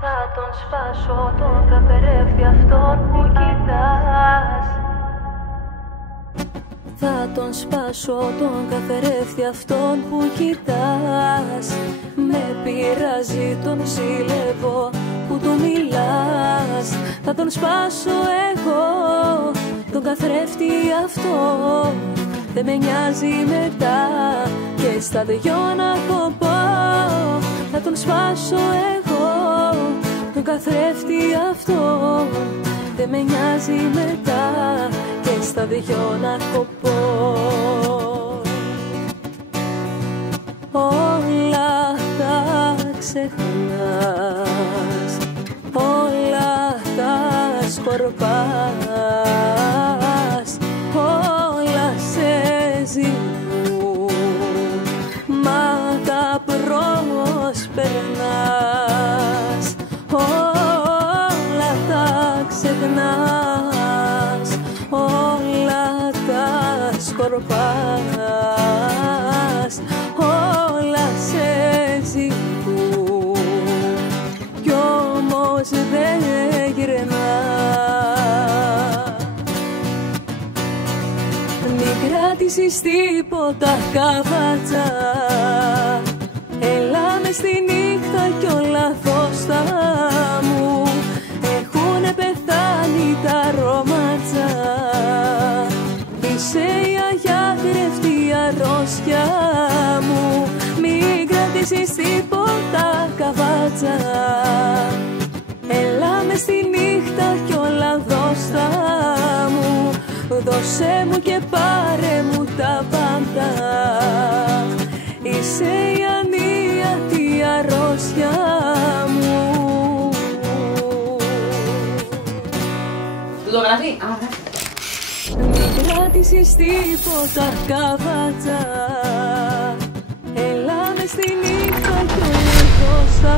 Θα τον σπάσω τον καθρέφτη αυτόν που κοιτάς. Θα τον σπάσω τον καθρέφτη αυτόν που κοιτάς. Με πειράζει, τον ζηλεύω που του μιλάς. Θα τον σπάσω εγώ τον καθρέφτη αυτό. Δεν με νοιάζει μετά και στα δυο να κοπώ. Θα τον σπάσω εγώ τον καθρέφτη αυτό. Δεν με νοιάζει μετά και στα δυο να κοπώ. Όλα τα ξεχνάς, όλα τα σκορπάς, όλα σε ζητούν, μα τα προσπερνάς. Όλα τα ξεχνάς, όλα τα σκορπάς, όλα σε ζητούν κι όμως δεν γυρνά. Μην κράτησες τίποτα καβάτσα, έλα μες στη νύχτα κι όλα δώστα μου. Έχουνε πεθάνει τα ρομάτσα, είσαι η αγιάγρευτη αρρώστια μου. Μην κρατήσεις τίποτα καβάτσα, έλα μες στη νύχτα κι όλα δώστα μου. Δώσε μου και πάρε μου τα πάντα, είσαι η ανίατη αρρώστια μου. Του το γράφει? Μην κράτησες τίποτα καβάτσα, έλα μες στη νύχτα κι όλα δώστα